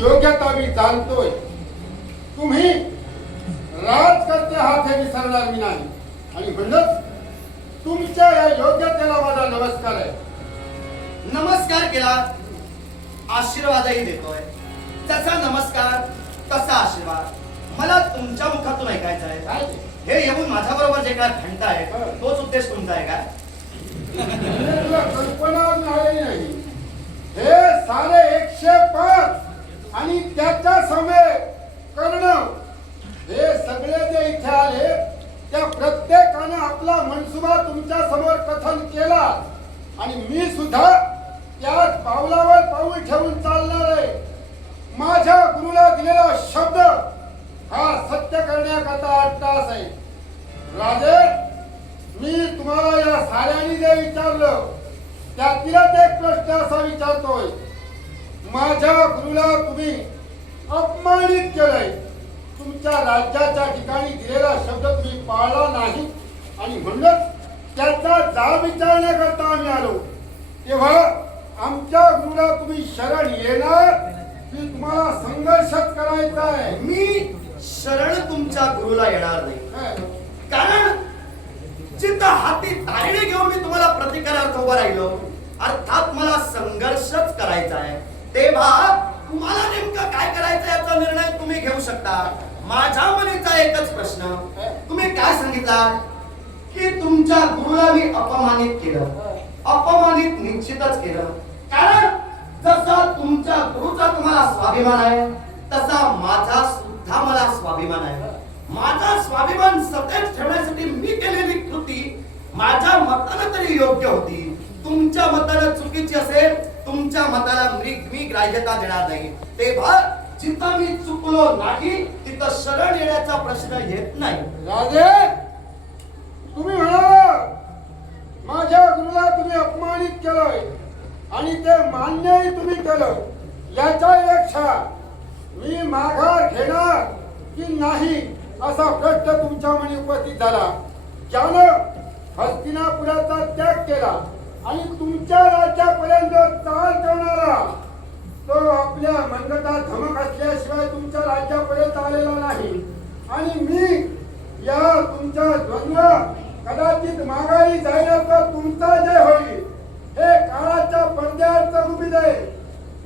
योग्यता मी जाणतोय. तुम्ही राजकर्ते आहात हे विसरणार मी नाही. आणि म्हणूनच तुमच्या या योग्यतेला माझा नमस्कार आहे. नमस्कार केला, आशीर्वादही देतोय. जसा नमस्कार तसा आशीर्वाद मला तुमच्या मुखातून ऐकायचा आहे. काय हे येऊन माझ्या बरोबर जे काय म्हणताय तोच उद्देश तुमचा आहे काय? तुला कल्पना नाही. हे सारे 105 आणि त्याच्या समय कर्ण हे सगळे जे इथे आले त्या प्रत्येकाने आपला मनसुबा तुमच्या समोर कथन केला. आणि मी सुद्धा त्यात पावलावर पाऊल ठेवून चालणार आहे. माझ्या गुरुला दिलेला शब्द हा सत्य करण्याकरता 8 तास आहे. राजे, मी तुम्हाला या साऱ्यांनी जे विचारलं त्यातीलच एक प्रश्न असा विचारतोय. माझ्या गुरुला तुम्ही अपमानित केलंय. तुमच्या राज्याच्या ठिकाणी दिलेला शब्द तुम्ही पाळला नाही. आणि म्हणूनच त्याचा जाब विचारण्याकरता आम्ही आलो. तेव्हा आमच्या गुरुला तुम्ही शरण येणार की तुम्हाला संघर्षच करायचा आहे? मी शरण तुमच्या गुरुला येणार नाही. कारण जिथं हाती तारणे घेऊन मी तुम्हाला प्रतिकारार्थ उभं राहिलो, अर्थात मला संघर्षच करायचा आहे. तेव्हा तुम्हाला नेमकं काय करायचं याचा निर्णय तुम्ही घेऊ शकता. माझ्या मनाचा एकच प्रश्न, तुम्ही काय सांगितला की तुमच्या गुरुला मी अपमानित केलं. अपमानित निश्चितच केलं. कारण जसा तुमच्या गुरुचा तुम्हाला स्वाभिमान आहे तसा माझा सुद्धा मला स्वाभिमान आहे. माझा स्वाभिमान सतेज ठेवण्यासाठी मी केलेली कृती माझ्या मतानं तरी योग्य होती. तुमच्या मतानं चुकीची असेल, तुमच्या मताला मी ग्राह्यता देणार नाही. तेव्हा जिथं मी चुकलो नाही तिथं शरण येण्याचा प्रश्न येत नाही. राजे, तुम्ही म्हणाला माझ्या गुरुला तुम्ही अपमानित केलंय आणि ते मान्यही तुम्ही केलं. याच्यापेक्षा मी माघार घेणार की नाही असा प्रश्न तुमच्या मनी उपस्थित झाला. ज्यानं हस्तिनापुराचा त्याग केला आणि तुमच्या राज्यापर्यंत चाल ठेवणारा तो आपल्या मनगटात धमक असल्याशिवाय तुमच्या राज्यापर्यंत आलेला नाही. आणि मी या तुमच्या द्वंद्व कदाचित माघारी जाईल तर तुमचा जय होईल हे काळाच्या पडद्यावर उभी जाईल.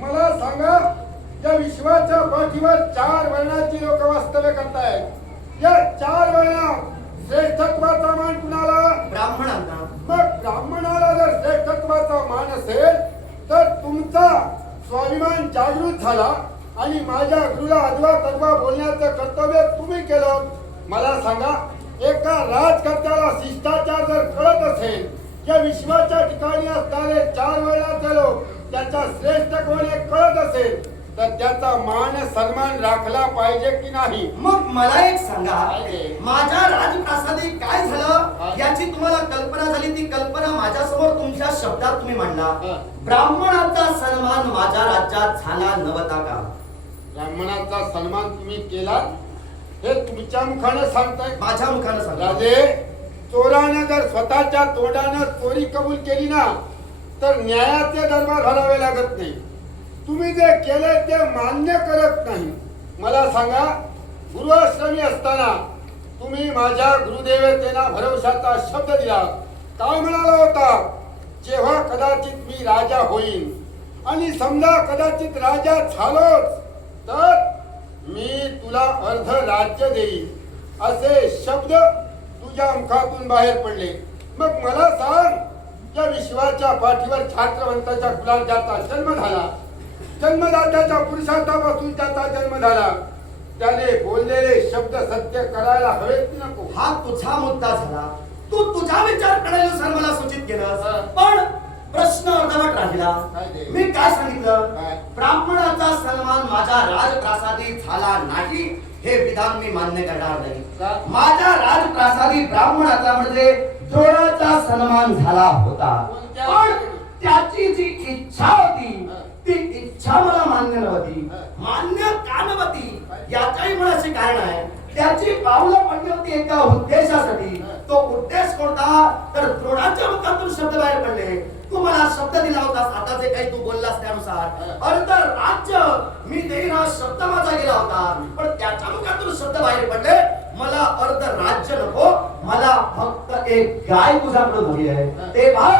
मला सांगा, या विश्वाच्या पाठीवर 4 वर्णाची लोक वास्तव्य करतायत. या 4 वर्णात श्रेष्ठत्वाचा मान कुणाला? ब्राह्मणांना. मग ब्राह्मणाला जर श्रेष्ठत्वाचा मान असेल तर तुमचा स्वाभिमान जागृत झाला आणि माझ्या गुरुला अद्वा तद्वा बोलण्याचं कर्तव्य तुम्ही केलं. मला सांगा, एका राजकर्त्याला शिष्टाचार जर कळत असेल, या विश्वाच्या ठिकाणी असणारे 4 वर्णाचे लोक त्याचा श्रेष्ठ कोण हे कळत असेल तर त्याचा मान सन्मान राखला पाहिजे की नाही? मग मला एक सांगा, माझ्या राजप्रासादी काय झालं याची तुम्हाला कल्पना झाली. ती कल्पना माझ्यासमोर तुमच्या शब्दात तुम्ही मांडला. ब्राह्मणाचा सन्मान माझ्या राज्यात झाला नव्हता का? ब्राह्मणाचा सन्मान तुम्ही केला हे तुमच्या मुखाने सांगताय? माझ्या मुखाने सांगा. राजे, चोरानं जर स्वतःच्या तोंडानं चोरी कबूल केली ना तर न्यायाचे दरबार घालावे लागत नाही. तुम्ही जे केले ते मान्य करत नाही. मला सांगा, गुरुआश्रमी असताना तुम्ही माझ्या गुरुदेवतेना भरवशाचा शब्द दिला. काय म्हणाला होता? जेव्हा कदाचित मी राजा होईन आणि समजा कदाचित राजा झालोच तर मी तुला अर्ध राज्य देईन असे शब्द तुझ्या मुखातून बाहेर पडले. मग मला सांग, या विश्वाच्या पाठीवर छात्रवंताच्या कुलात ज्याचा जन्म झाला, जन्मदात्याच्या पुरुषार्थापासून त्याचा जन्म झाला, त्याने बोललेले शब्द सत्य करायला हवेत की नको? हा तुझा मुद्दा झाला. तू तुझा विचार करण्यानुसार मला सूचित केलंस. पण प्रश्न अर्धवट राहिला. मी काय सांगितलं? ब्राह्मणाचा सन्मान माझ्या राजप्रासादी झाला नाही हे विधान मी मान्य करणार नाही. माझ्या राजप्रासादी ब्राह्मणाचा म्हणजे द्रोणाचा सन्मान झाला होता. पण त्याची जी इच्छा होती ती इच्छा मला मान्य नव्हती. मान्य का नव्हती याच्याही मुळाचे कारण आहे. त्याची पावलं पडली होती एका उद्देशासाठी. तो उद्देश कोणता? तर द्रोणाच्या मुखातून शब्द बाहेर पडले तू मला शब्द दिला होतास, आता जे काही तू बोललास त्यानुसार अर्ध राज्य मी देईन हा शब्द माझा गेला होता, पण त्याच्या मुखातून शब्द बाहेर पडले, मला अर्ध राज्य नको, मला फक्त एक गाय तुझ्याकडून हवी आहे. तेव्हा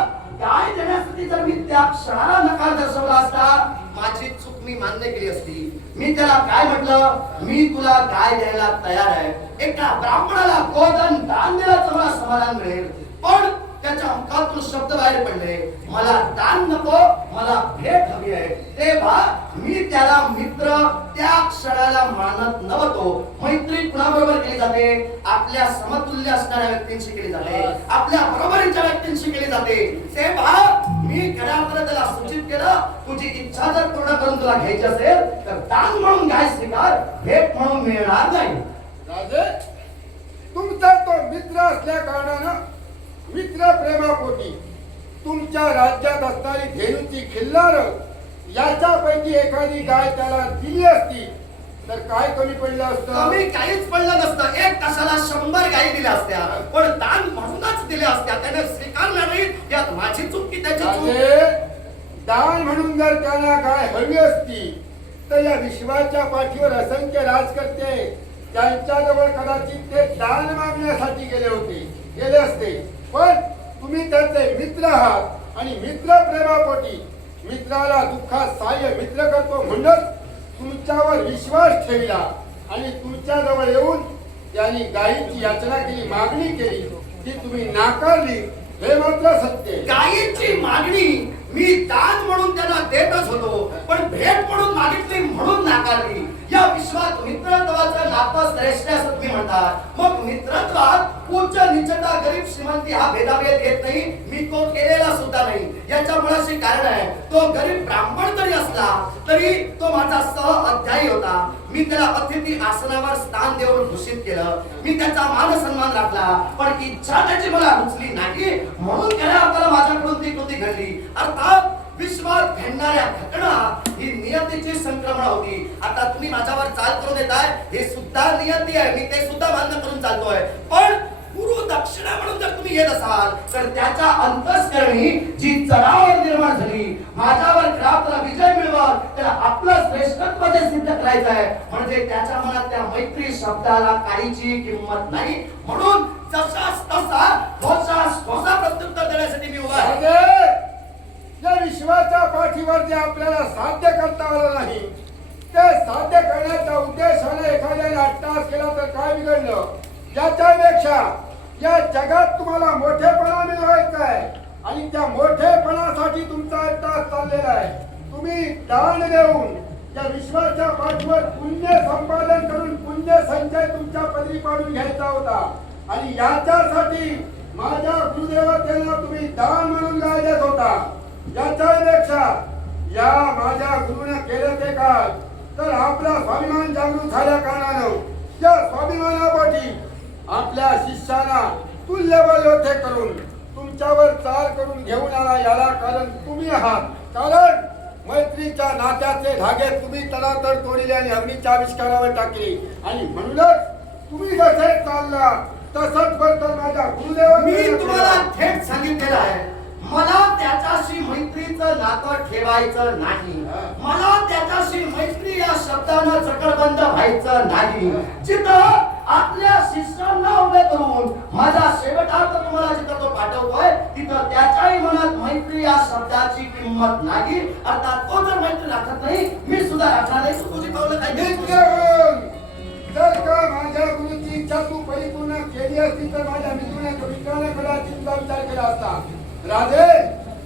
गाय देण्यासाठी जर मी त्या क्षणाला नकार दर्शवला असता, माझी चूक मी मान्य केली असती. मी त्याला काय म्हटलं, मी तुला गाय द्यायला तयार आहे, एका ब्राह्मणाला गोधन दान दिल्याचं मला समाधान मिळेल, पण त्याच्या मुखातून शब्द बाहेर पडले, मला दान नको, मला भेट हवी आहे. तेव्हा मी त्याला मित्र त्या क्षणाला मानत नव्हतो. मैत्री कुणाबरोबर केली जाते? आपल्या समतुल्य असणाऱ्या व्यक्तींशी केली जाते, आपल्या बरोबरीच्या व्यक्तींशी केली जाते. तेव्हा मी खऱ्या अर्थाने त्याला सूचित केलं, तुझी इच्छा जर पूर्ण करून तुला घ्यायची असेल तर दान म्हणून गाय स्वीकार, भेट म्हणून मिळणार नाही. राजे, तुमचा तो मित्र असल्या कारणानं मित्र प्रेमापोटी तुमच्या राज्यात असणारी धेनूची खिल्लार याच्यापैकी एखादी गाय त्याला दिली असती तर काय कमी पडलं असतं? कमी काहीच पडलं नसतं. एक तासाला 100 गायी दिल्या असत्या, पण दान म्हणूनच दिल्या असत्या. त्याने स्वीकारलं नाही, यात माझी चूक की त्याची चूक? दान म्हणून जर त्याला गाय हवी असती तर या विश्वाच्या पाठीवर असंख्य राजकर्ते त्यांच्याजवळ कदाचित ते दान मागण्यासाठी गेले असते. पण तुम्ही त्याचे मित्र आहात आणि मित्र प्रेमापोटी मित्राला दुःखात सहाय्य मित्र करतो म्हणून तुमच्यावर विश्वास ठेवला आणि तुमच्याजवळ येऊन त्यांनी गायीची याचना केली, मागणी केली, ती तुम्ही नाकारली, हे मात्र सत्य. गायीची मागणी मी दान म्हणून त्यांना देतच होतो, पण भेट म्हणून मागितली म्हणून नाकारली. या विश्वात मित्रत्वाचं नातं श्रेष्ठ असं तुम्ही म्हणतात. मग मित्रत्वात उच्च नीचता गरीब श्रीमंती हा भेदाभेद येत नाही, मी तो केलेला सुद्धा नाही. याच्या मुळाशी कारण आहे, तो गरीब ब्राह्मण जरी असला तरी तो माझा सह अध्यायी होता. मी त्याला अतिथी आसनावर स्थान देऊन घोषित केलं, मी त्याचा मान सन्मान राखला, पण इच्छा त्याची मला रुचली नाही म्हणून खऱ्या अर्थानं माझ्याकडून ती कृती घडली. अर्थात विश्वात घडणाऱ्या घटना ही नियतीची संक्रमण होती. आता तुम्ही माझ्यावर चाल करून देताय, हे सुद्धा नियती आहे, मी ते सुद्धा मान्य करून चालतोय. पण गुरु दक्षिणा म्हणून जर तुम्ही येत असाल तर त्याच्या अंतस्करणी जी चढावट निर्माण झाली, माझ्यावर खराबला विजय मिळवा, त्याला आपलं श्रेष्ठत्व जे सिद्ध करायचं आहे, म्हणजे त्याच्या मनात त्या मैत्री शब्दाला काहीची किंमत नाही. म्हणून जशास तसा ठोसास ठोसा प्रत्युत्तर देण्यासाठी मी उभा आहे. या विश्वाच्या पाठीवर जे आपल्याला साध्य करता आलं नाही, ते साध्य करण्याच्या उद्देशाने एखाद्याने अट्टहास केला तर काय बिघडलं? याच्यापेक्षा या जगात तुम्हाला मोठेपणा मिळवायचा आहे आणि त्या मोठेपणासाठी तुमचा अट्टहास चाललेला आहे. तुम्ही दान देऊन या विश्वाच्या पाठीवर पुण्य संपादन करून पुण्य संचय तुमच्या पदरी पाडून घ्यायचा होता आणि याच्यासाठी माझ्या गुरुदेवतेला तुम्ही दान म्हणून गाय देत होता. याच्यापेक्षा या माझ्या गुरुने केलं ते काय, तर आपला स्वाभिमान जागृत झाल्या कारणानं या स्वाभिमानापोटी आपल्या शिष्याला तुल्यबळ योद्धे करून तुमच्यावर चाल करून घेऊन आला. याला कारण तुम्ही आहात. कारण मैत्रीच्या नात्याचे धागे तुम्ही तडातड तोडले आणि अग्नीच्या आविष्कारावर टाकले आणि म्हणूनच तुम्ही जसे चालला तसंच वर्तन माझ्या गुरुदेवांनी मी तुम्हाला थेट सांगितलेलं आहे, मला त्याच्याशी मैत्रीचं नातं ठेवायचं नाही. मला त्याच्याशी मैत्री या शब्दानं चक्रबंद व्हायचं नाही. जिथं आपल्या शिष्यांना उभे करून माझा शेवटार्थ तुम्हाला जिथं तो पाठवतोय तिथं त्याच्याही मनात मैत्री या शब्दाची किंमत नाही. अर्थात तो जर मैत्री राखत नाही, मी सुद्धा राखणार नाही. तुझी पावलं काय जर का माझ्या गुरुची इच्छा तू परिपूर्ण केली असती तर माझ्या मित्राने कदाचित तुझा विचार केला असता. राजे,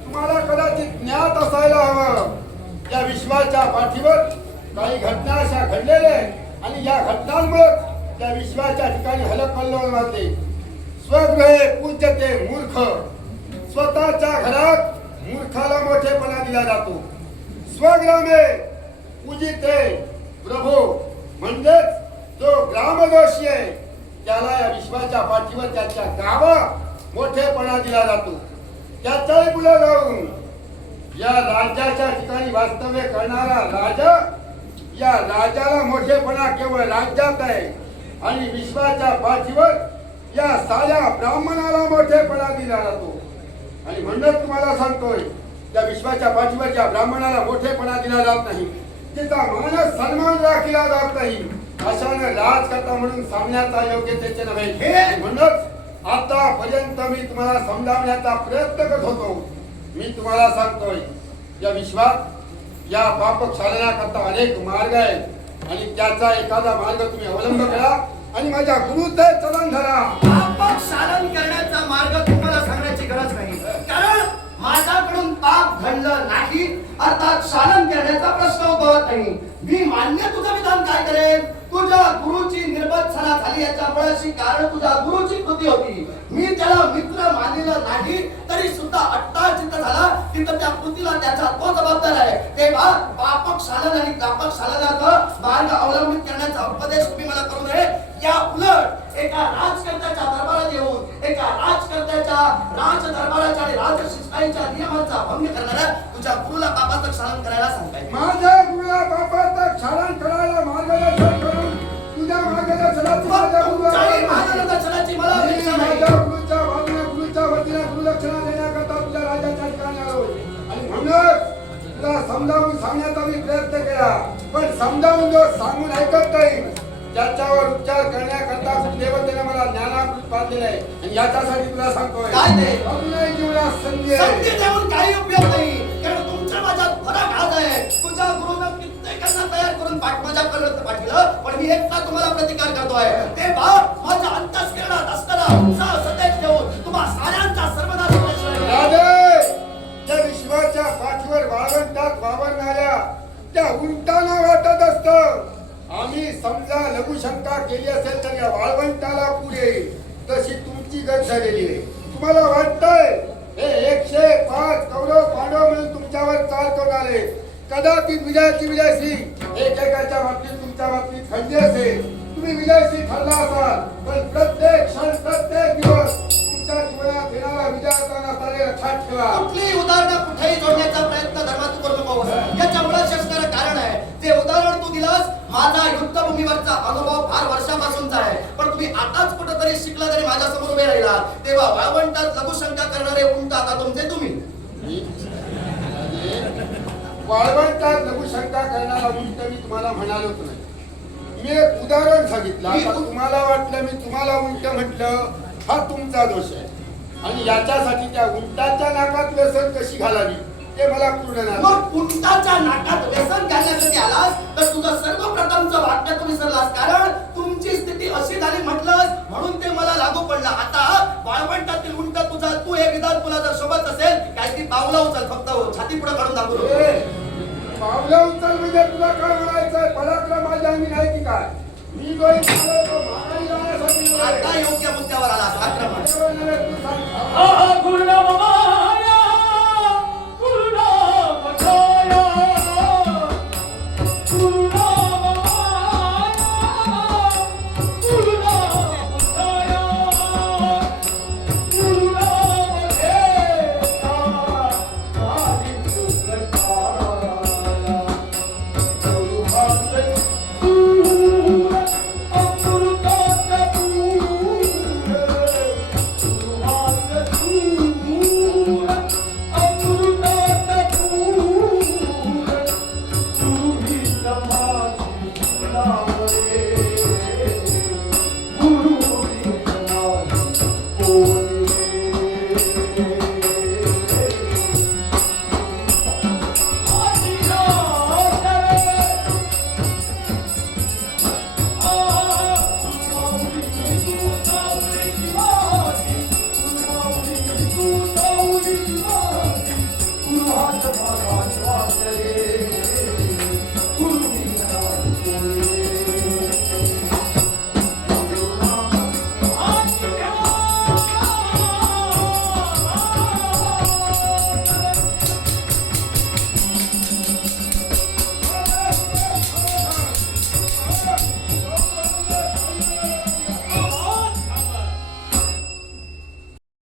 तुम्हाला कदाचित ज्ञात असायला हवं, या विश्वाच्या पाठीवर काही घटना अशा घडलेल्या आणि या घटनांमुळे त्या विश्वाच्या ठिकाणी हलकल्लोळ माजले. स्वगृहे पूज्यते मूर्ख, स्वतःच्या घरात मूर्खाला मोठेपणा दिला जातो. स्वग्रामे पूजिते प्रभो, म्हणजेच जो ग्रामदोषी आहे त्याला या विश्वाच्या पाठीवर त्याच्या गावात मोठेपणा दिला जातो. त्याच्याही पुढे जाऊन या राज्याच्या ठिकाणी वास्तव्य करणारा राजा, या राजाला मोठेपणा केवळ राज्यात आहे आणि विश्वाच्या पाठीवर या साऱ्या ब्राह्मणाला मोठेपणा दिला जातो. आणि म्हणूनच तुम्हाला सांगतोय त्या विश्वाच्या पाठीवरच्या ब्राह्मणाला मोठेपणा दिला जात नाही, तिचा मान सन्मान राखला जात नाही. अशानं राजकर्ता म्हणून सांगण्याचा योग्य त्याचे नव्हे. हे म्हणूनच आतापर्यंत मी तुम्हाला समजावण्याचा प्रयत्न करत होतो. मी तुम्हाला सांगतोय या विश्वात या पापक्षालनाकरता अनेक मार्ग आहेत आणि त्याचा एखादा मार्ग तुम्ही अवलंब करा आणि माझ्या गुरुचे चरण धरा. पाप शालन करण्याचा मार्ग तुम्हाला सांगण्याची गरज नाही, कारण माझ्याकडून पाप घडलं नाही अर्थात शालन करण्याचा प्रश्न उद्भवत नाही. मी मान्य तुझं विधान काय करेन, तुझ्या गुरुची निर्बत्सना झाली याच्यामुळे कारण तुझ्या गुरुची कृती होती. मी त्याला मित्र मानलेलं नाही तरी सुद्धा अट्टाचित्त झाला तिथं त्या कृतीला त्याचा तो जबाबदार आहे. तेव्हा पापक शालन आणि कापक शालनाचा मार्ग अवलंबित करण्याचा उपदेश तुम्ही मला करू नये. या उलट एका राजकर्त्याच्या दरबारात येऊन एका राजकर्त्याच्या राज दरबाराच्या आणि राजशिष्टाईच्या नियमांचा भंग करणाऱ्या तुझ्या गुरुला पापाचं क्षालन करायला सांगताय. माझ्या गुरुला पापाचं क्षालन करायला मार्गदर्शन करून तुझ्या मार्गदर्शनाची मार्गदर्शनाची मला अपेक्षा नाही. माझ्या गुरुच्या बाजूने गुरुच्या वतीने गुरुदक्षिणा देण्याकरता तुझ्या राजाच्या ठिकाणी आलो आणि म्हणूनच तुला समजावून सांगण्याचा मी प्रयत्न केला, पण समजावून जो सांगून ऐकत नाही त्याच्यावर उपचार करण्याकरता देवतेने मला ज्ञानाकृत बांधलेलं आहे आणि याच्यासाठी तुला सांगतोय काय ते? अभिनय जीवनात संधी आहे. संधी देऊन काही उपयोग नाही, कारण तुमच्या माझ्यात फरक हाच आहे. तुझ्या गुरुनं कित्येकांना तयार करून माझ्यापर्यंत पाठवलं, पण मी एकटा तुम्हाला प्रतिकार करतोय. ते भाव माझ्या अंतस्करणात असताना उत्साह सतेज ठेवून तुम्हा साऱ्यांचा सर्वनाश होण्याशिवाय राधे, त्या विश्वाच्या पाठीवर वाळवंटात वावरणाऱ्या त्या उंटाना वाटत असतं आम्ही समजा लघुशंका केली असेल तर या वाळवंटाला पुढे तशी तुमची गत झालेली आहे. तुम्हाला वाटतंय हे 105 कौरव पांडव मिळून तुमच्यावर चाल करून आले, कदाचित विजयाची विजयश्री एकेकाच्या बाबतीत तुमच्या बाबतीत खंडी असेल, तुम्ही विजयश्री ठरला असाल, पण प्रत्येक क्षण प्रत्येक दिवस तुमच्या जीवनात येणारा विजयाचा नसणारे लक्षात ठेवा. कुठलीही उदाहरणं कुठेही जोडण्याचा प्रयत्न धर्मात तू करू नको. याच्या मुळात असणारं कारण आहे ते उदाहरण तू दिलास. माझा युद्धभूमीवरचा अनुभव फार वर्षापासूनचा आहे, पण तुम्ही आताच कुठेतरी शिकला तरी माझ्या समोर उभे राहिला. तेव्हा वाळवंटात लघुशंका करणारे उंट आता तुमचे तुम्ही. वाळवंटात लघुशंका करणारा उंट मी तुम्हाला म्हणालोच नाही. मी एक उदाहरण सांगितलं. आता तुम्हाला वाटलं मी तुम्हाला उंट म्हटलं, हा तुमचा दोष आहे आणि याच्यासाठी त्या उंटाच्या नाकात व्यसन कशी घालावी ते मला पूर्ण नाही. मग उंटाच्या नाकात व्यसन घालण्यासाठी आलास तर तुझं सर्वप्रथमचं वाक्य तू विसरलास, कारण तुमची स्थिती अशी झाली म्हटलंस म्हणून ते मला लागू पडलं. आता वाळवंटातील उंट तुझा तू हे विधान तुला जर सोबत असेल काय ती पावलं उचल, फक्त छाती पुढे काढून दाखवू. पावलं उचल म्हणजे तुला काय म्हणायचंय? पराक्रम माझ्या अंगी नाही की काय? मी जो एक आलोय तो माघारी जाण्यासाठी आता योग्य मुद्द्यावर आलास. आक्रमण तू सांग. गुरुनाव बाबा